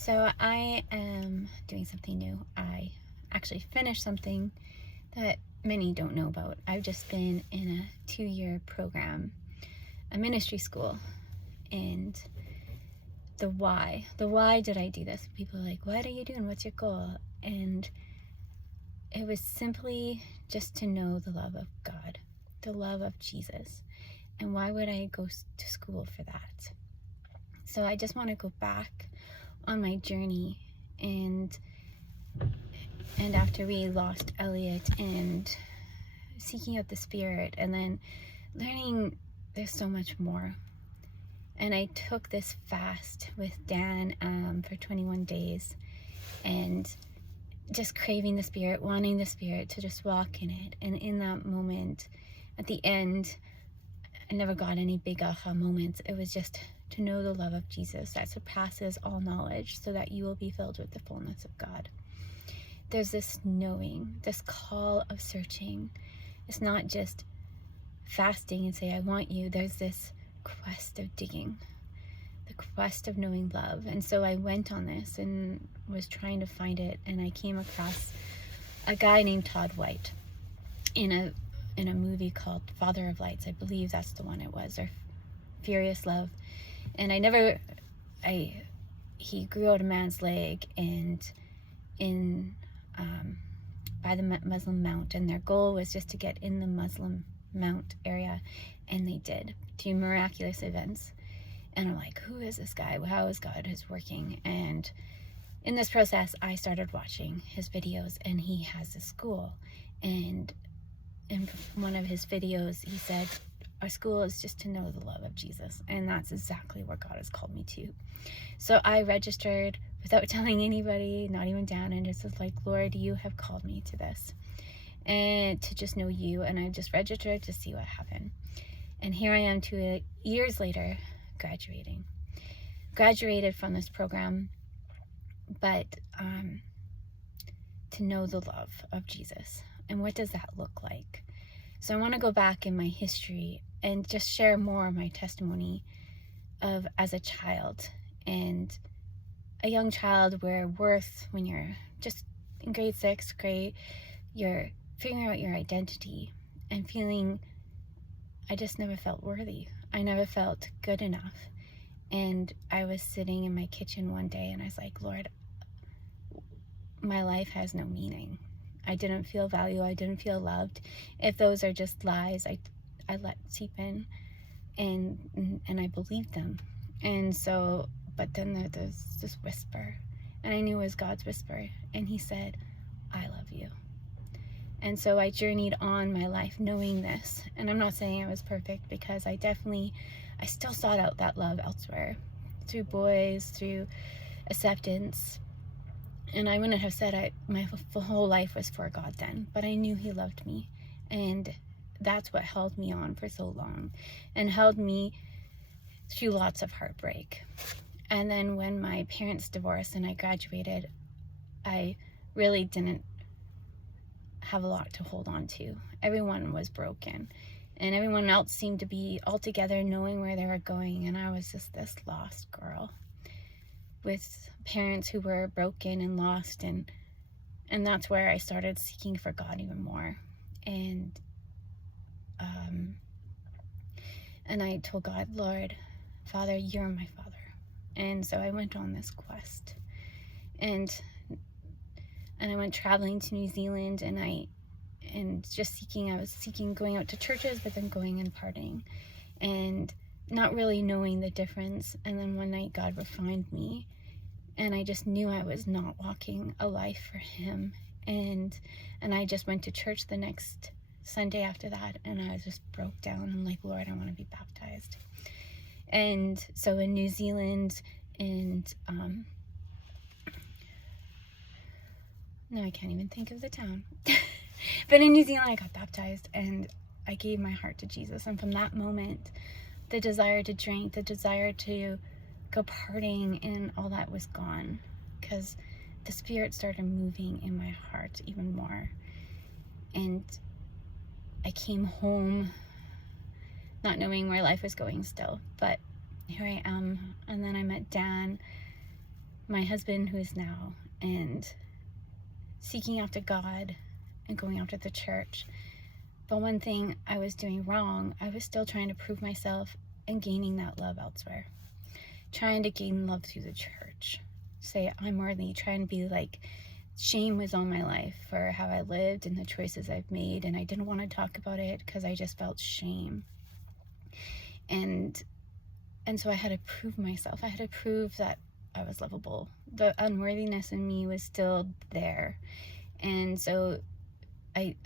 So I am doing something new. I actually finished something that many don't know about. I've just been in a 2-year program, a ministry school, and the why did I do this? People are like, what are you doing? What's your goal? And it was simply just to know the love of God, the love of Jesus. And why would I go to school for that? So I just want to go back on my journey and after we lost Elliot and seeking out the Spirit and then learning there's so much more. And I took this fast with Dan for 21 days and just craving the Spirit, wanting the Spirit to just walk in it. And in that moment, at the end, I never got any big aha moments. It was just to know the love of Jesus that surpasses all knowledge so that you will be filled with the fullness of God. There's this knowing, this call of searching. It's not just fasting and say, I want you. There's this quest of digging, the quest of knowing love. And so I went on this and was trying to find it. And I came across a guy named Todd White in a movie called Father of Lights. I believe that's the one it was, or Furious Love. And he grew out a man's leg and by the Muslim Mount, and their goal was just to get in the Muslim Mount area, and they did, through miraculous events. And I'm like, who is this guy? How is God working? And in this process, I started watching his videos, and he has a school. And in one of his videos, he said, our school is just to know the love of Jesus. And that's exactly where God has called me to. So I registered without telling anybody, not even Dan, and just was like, Lord, you have called me to this and to just know you. And I just registered to see what happened. And here I am 2 years later, graduated from this program, but to know the love of Jesus. And what does that look like? So I want to go back in my history and just share more of my testimony of as a child and a young child where when you're just in grade 6, you're figuring out your identity and feeling, I just never felt worthy. I never felt good enough. And I was sitting in my kitchen one day and I was like, Lord, my life has no meaning. I didn't feel value. I didn't feel loved. If those are just lies, I let seep in and I believed them. And so, but then there's this whisper, and I knew it was God's whisper, and he said, I love you. And so I journeyed on my life knowing this. And I'm not saying I was perfect, because I still sought out that love elsewhere, through boys, through acceptance. And I wouldn't have said my whole life was for God then, but I knew he loved me. And that's what held me on for so long and held me through lots of heartbreak. And then when my parents divorced and I graduated, I really didn't have a lot to hold on to. Everyone was broken and everyone else seemed to be all together, knowing where they were going. And I was just this lost girl with parents who were broken and lost. And that's where I started seeking for God even more. And I told God, Lord, Father, you're my Father. And so I went on this quest, and I went traveling to New Zealand, and I was seeking going out to churches, but then going and partying and not really knowing the difference. And then one night God refined me, and I just knew I was not walking a life for him. And I just went to church the next Sunday after that, and I just broke down. I'm like, Lord, I want to be baptized. And so in New Zealand, and no, I can't even think of the town. But in New Zealand, I got baptized and I gave my heart to Jesus. And from that moment, the desire to drink, the desire to go partying and all that was gone, because the Spirit started moving in my heart even more. And I came home not knowing where life was going still, but here I am. And then I met Dan, my husband who is now, and seeking after God and going after the church. But one thing I was doing wrong, I was still trying to prove myself and gaining that love elsewhere. Trying to gain love through the church. Say I'm worthy, trying to be like, shame was on my life for how I lived and the choices I've made, and I didn't want to talk about it because I just felt shame. And so I had to prove myself. I had to prove that I was lovable. The unworthiness in me was still there. And so it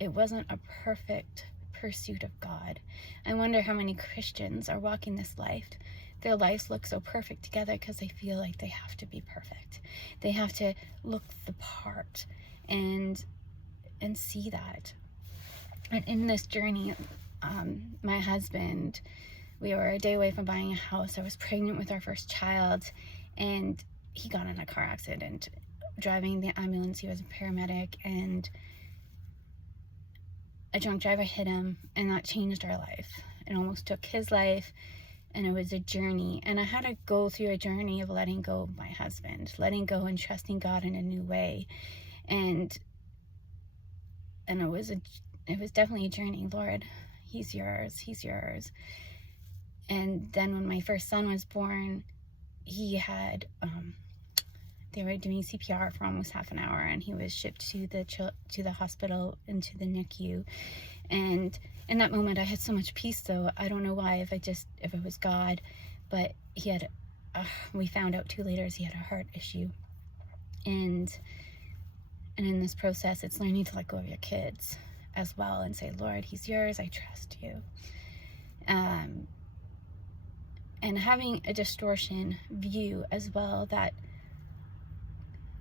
wasn't a perfect pursuit of God. I wonder how many Christians are walking this life. Their lives look so perfect together because they feel like they have to be perfect. They have to look the part and see that. And in this journey, my husband, we were a day away from buying a house. I was pregnant with our first child, and he got in a car accident driving the ambulance. He was a paramedic, and a drunk driver hit him, and that changed our life. It almost took his life, and it was a journey. And I had to go through a journey of letting go of my husband, letting go and trusting God in a new way. And it was definitely a journey. Lord, he's yours. And then when my first son was born, he had they were doing CPR for almost half an hour, and he was shipped to the hospital, into the NICU. And in that moment I had so much peace, though. I don't know why, if it was God, but he had we found out 2 later he had a heart issue. And in this process, it's learning to let go of your kids as well and say, Lord, he's yours, I trust you. And having a distortion view as well, that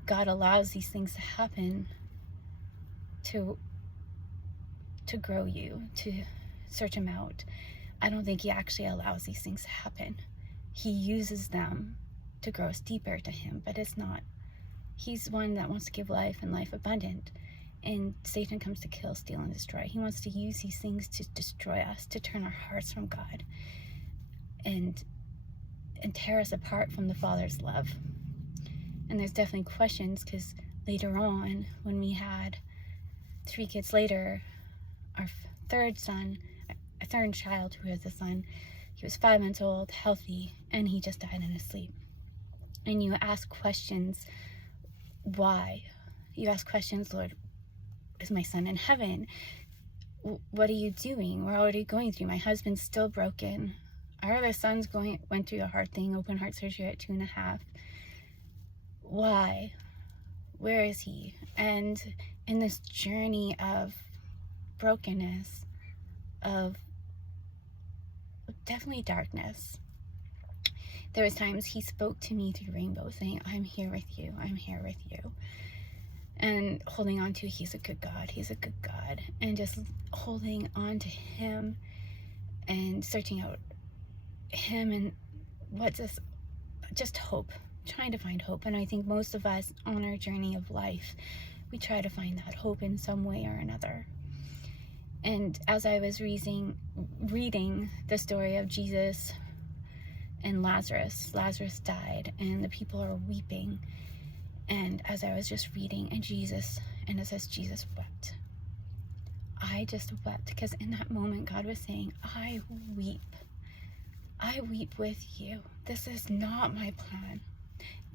God allows these things to happen to grow you, to search him out. I don't think he actually allows these things to happen. He uses them to grow us deeper to him, but it's not. He's one that wants to give life and life abundant. And Satan comes to kill, steal, and destroy. He wants to use these things to destroy us, to turn our hearts from God, and tear us apart from the Father's love. And there's definitely questions, because later on, when we had 3 kids later, our third child, who was a son, he was 5 months old, healthy, and he just died in his sleep. And you ask questions, why? You ask questions, Lord, is my son in heaven? What are you doing? We're already going through. My husband's still broken. Our other son's went through a heart thing, open heart surgery at 2.5. Why? Where is he? And in this journey of brokenness, of definitely darkness, there was times he spoke to me through rainbows, saying, I'm here with you, I'm here with you. And holding on to, he's a good God, and just holding on to him and searching out him, and what's this, just hope, trying to find hope. And I think most of us on our journey of life, we try to find that hope in some way or another. And as I was reading the story of Jesus and Lazarus died, and the people are weeping. And as I was just reading, and it says Jesus wept. I just wept, because in that moment God was saying, I weep with you. This is not my plan.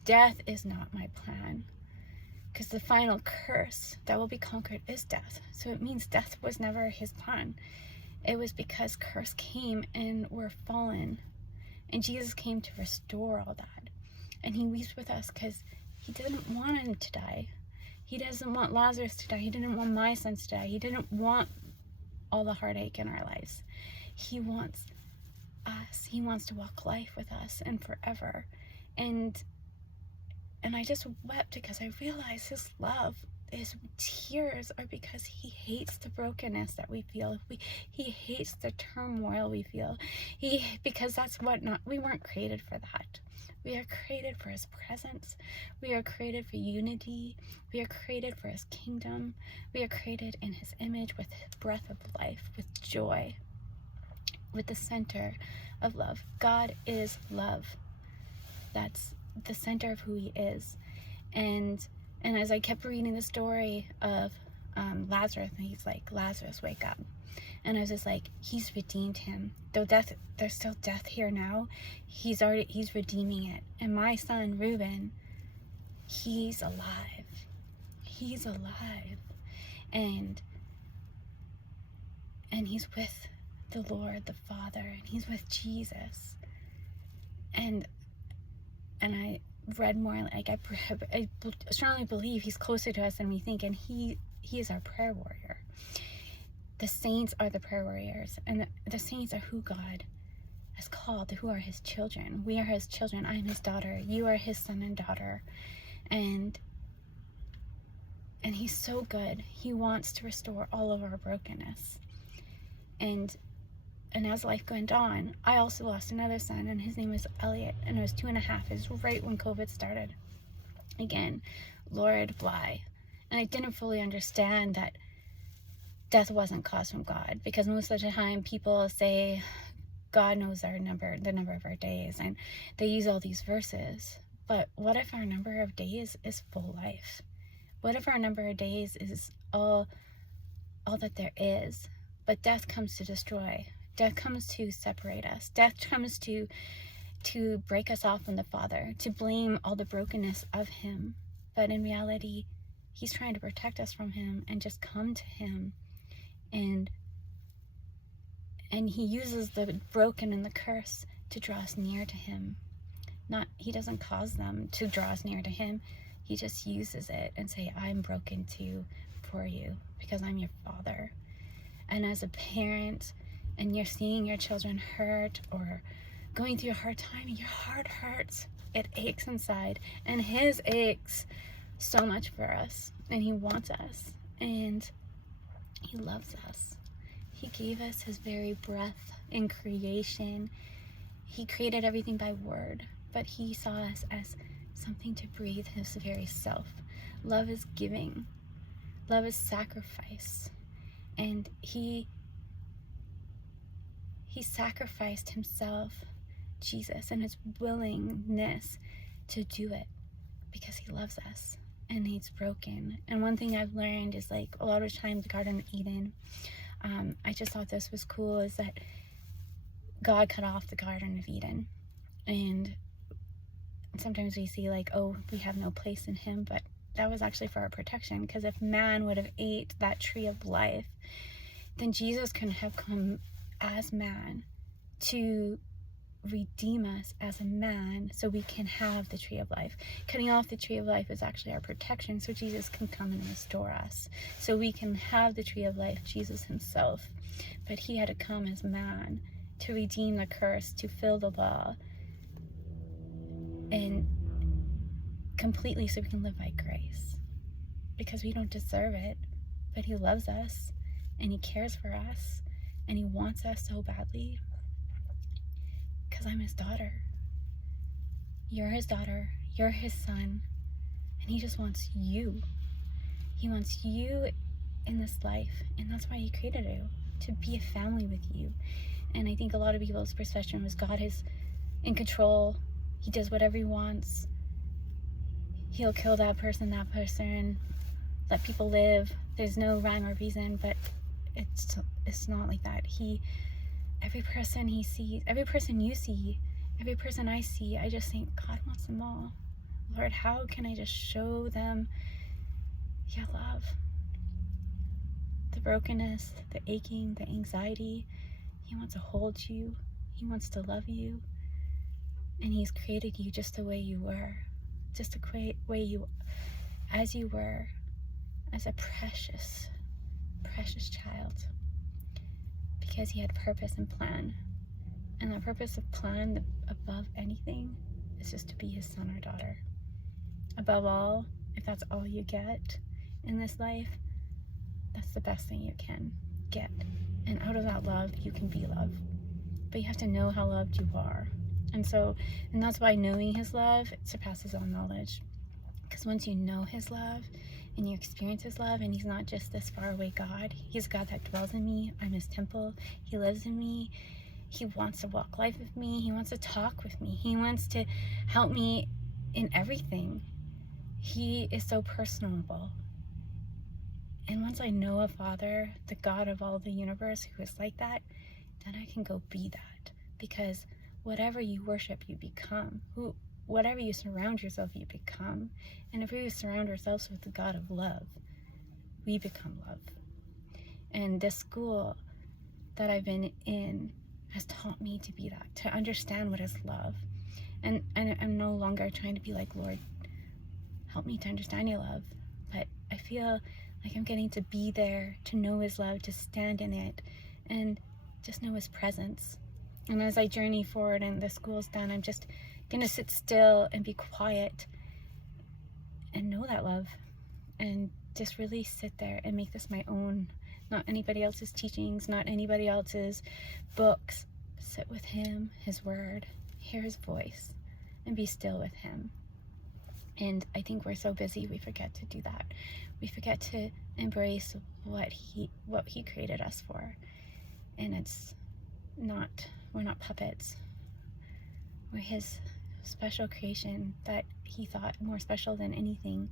Death is not my plan. Because the final curse that will be conquered is death. So it means death was never his plan. It was because curse came and we're fallen. And Jesus came to restore all that. And he weeps with us because he didn't want him to die. He doesn't want Lazarus to die. He didn't want my sons to die. He didn't want all the heartache in our lives. He wants us. He wants to walk life with us and forever. And I just wept because I realized his love, his tears are because he hates the brokenness that we feel. He hates the turmoil we feel. Because that's we weren't created for that. We are created for his presence. We are created for unity. We are created for his kingdom. We are created in his image, with his breath of life, with joy, with the center of love. God is love. That's the center of who he is. And as I kept reading the story of Lazarus, and he's like, Lazarus, wake up. And I was just like, he's redeemed him. Though there's still death here now, he's redeeming it. And my son, Reuben, he's alive. He's alive. And he's with the Lord, the Father, and he's with Jesus. And I read more, like I strongly believe he's closer to us than we think, and he is our prayer warrior. The saints are the prayer warriors, and the saints are who God has called, who are his children. We are his children. I am his daughter. You are his son and daughter. And he's so good. He wants to restore all of our brokenness. And as life went on, I also lost another son, and his name was Elliot, and it was 2.5. It was right when COVID started. Again, Lord, why? And I didn't fully understand that death wasn't caused from God, because most of the time people say God knows the number of our days, and they use all these verses. But what if our number of days is full life? What if our number of days is all that there is? But death comes to destroy. Death comes to separate us. Death comes to break us off from the Father, to blame all the brokenness of him. But in reality, he's trying to protect us from him and just come to him. And he uses the broken and the curse to draw us near to him. He doesn't cause them to draw us near to him. He just uses it and say, I'm broken too for you, because I'm your Father. And as a parent, and you're seeing your children hurt or going through a hard time, and your heart hurts, it aches inside, and his aches so much for us, and he wants us, and he loves us. He gave us his very breath in creation. He created everything by word, but he saw us as something to breathe his very self. Love is giving. Love is sacrifice. And he sacrificed himself, Jesus, and his willingness to do it because he loves us and he's broken. And one thing I've learned is, like, a lot of times the Garden of Eden, I just thought this was cool, is that God cut off the Garden of Eden. And sometimes we see, like, oh, we have no place in him, but that was actually for our protection, because if man would have ate that tree of life, then Jesus couldn't have come as man to redeem us as a man so we can have the tree of life. Cutting off the tree of life is actually our protection, so Jesus can come and restore us, so we can have the tree of life, Jesus himself. But he had to come as man to redeem the curse, to fill the law, and completely, so we can live by grace, because we don't deserve it, but he loves us and he cares for us and he wants us so badly, because I'm his daughter. You're his daughter, you're his son, and he just wants you. He wants you in this life, and that's why he created you, to be a family with you. And I think a lot of people's perception was God is in control, he does whatever he wants, he'll kill that person, let people live, there's no rhyme or reason. But it's not like that. Every person he sees, every person you see, every person I see, I just think, God wants them all. Lord, how can I just show them your love? The brokenness, the aching, the anxiety, he wants to hold you, he wants to love you, and he's created you just the way you were, just the way you, as you were, as a precious, precious child, because he had purpose and plan. And that purpose of plan, above anything, is just to be his son or daughter. Above all, if that's all you get in this life, that's the best thing you can get. And out of that love, you can be loved. But you have to know how loved you are. And that's why knowing his love, it surpasses all knowledge. Because once you know his love, and you experience his love, and he's not just this far away God, he's a God that dwells in me. I'm his temple, he lives in me, he wants to walk life with me, he wants to talk with me, he wants to help me in everything. He is so personable. And once I know a Father, the God of all the universe, who is like that, then I can go be that. Because whatever you worship, you become. Whatever you surround yourself, you become. And if we surround ourselves with the God of love, we become love. And this school that I've been in has taught me to be that, to understand what is love. And I'm no longer trying to be like, Lord, help me to understand your love. But I feel like I'm getting to be there, to know his love, to stand in it, and just know his presence. And as I journey forward and the school's done, I'm just gonna sit still and be quiet and know that love, and just really sit there and make this my own, not anybody else's teachings, not anybody else's books. Sit with him, his word, hear his voice, and be still with him. And I think we're so busy we forget to do that. We forget to embrace what he created us for. And it's not, we're not puppets. We're his special creation that he thought more special than anything,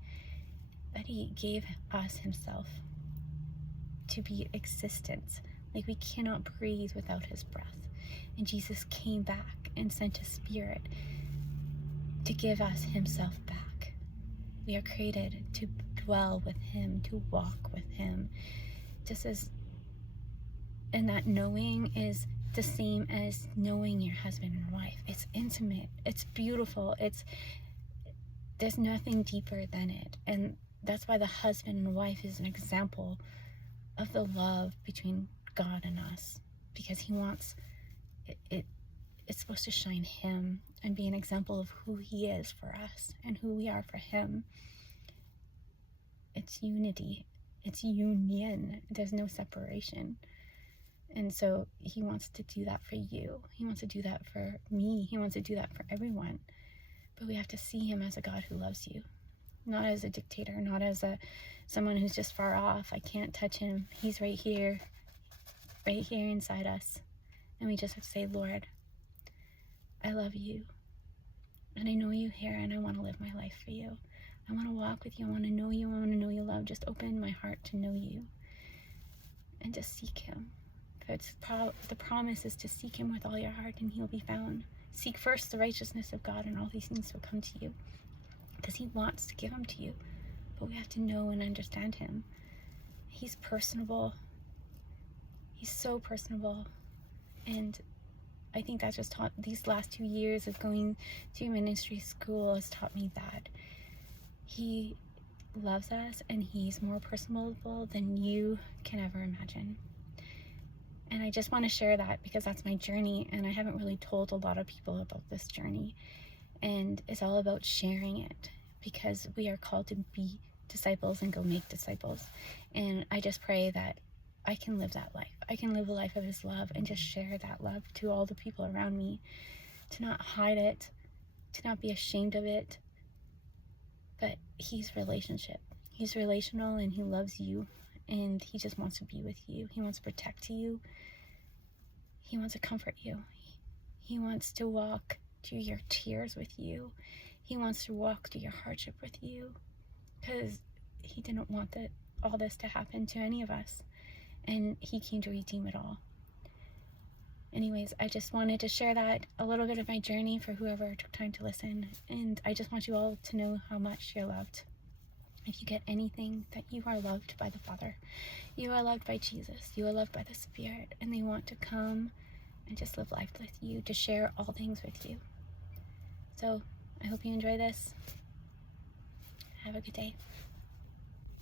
that he gave us himself to be existence. Like, we cannot breathe without his breath. And Jesus came back and sent his spirit to give us himself back. We are created to dwell with him, to walk with him. Just as, and that knowing is the same as knowing your husband and wife. It's intimate, it's beautiful, there's nothing deeper than it. And that's why the husband and wife is an example of the love between God and us, because he wants it's supposed to shine him and be an example of who he is for us and who we are for him. It's unity, it's union, there's no separation. And so he wants to do that for you. He wants to do that for me. He wants to do that for everyone. But we have to see him as a God who loves you, not as a dictator, not as someone who's just far off. I can't touch him. He's right here inside us. And we just have to say, Lord, I love you. And I know you here, and I want to live my life for you. I want to walk with you. I want to know you. I want to know your love. Just open my heart to know you and just seek him. The promise is to seek him with all your heart and he'll be found. Seek first the righteousness of God and all these things will come to you, because he wants to give them to you. But we have to know and understand him. He's personable. He's so personable. And I think that just taught, these last 2 years of going through ministry school has taught me that he loves us and he's more personable than you can ever imagine. And I just want to share that because that's my journey, and I haven't really told a lot of people about this journey. And it's all about sharing it, because we are called to be disciples and go make disciples. And I just pray that I can live that life. I can live a life of his love and just share that love to all the people around me, to not hide it, to not be ashamed of it. But he's relationship. He's relational and he loves you, and he just wants to be with you. He wants to protect you. He wants to comfort you. He wants to walk through your tears with you. He wants to walk through your hardship with you, because he didn't want all this to happen to any of us, and he came to redeem it all. Anyways, I just wanted to share that, a little bit of my journey for whoever took time to listen, and I just want you all to know how much you're loved. If you get anything, that you are loved by the Father. You are loved by Jesus. You are loved by the Spirit, and they want to come and just live life with you, to share all things with you. So I hope you enjoy this. Have a good day.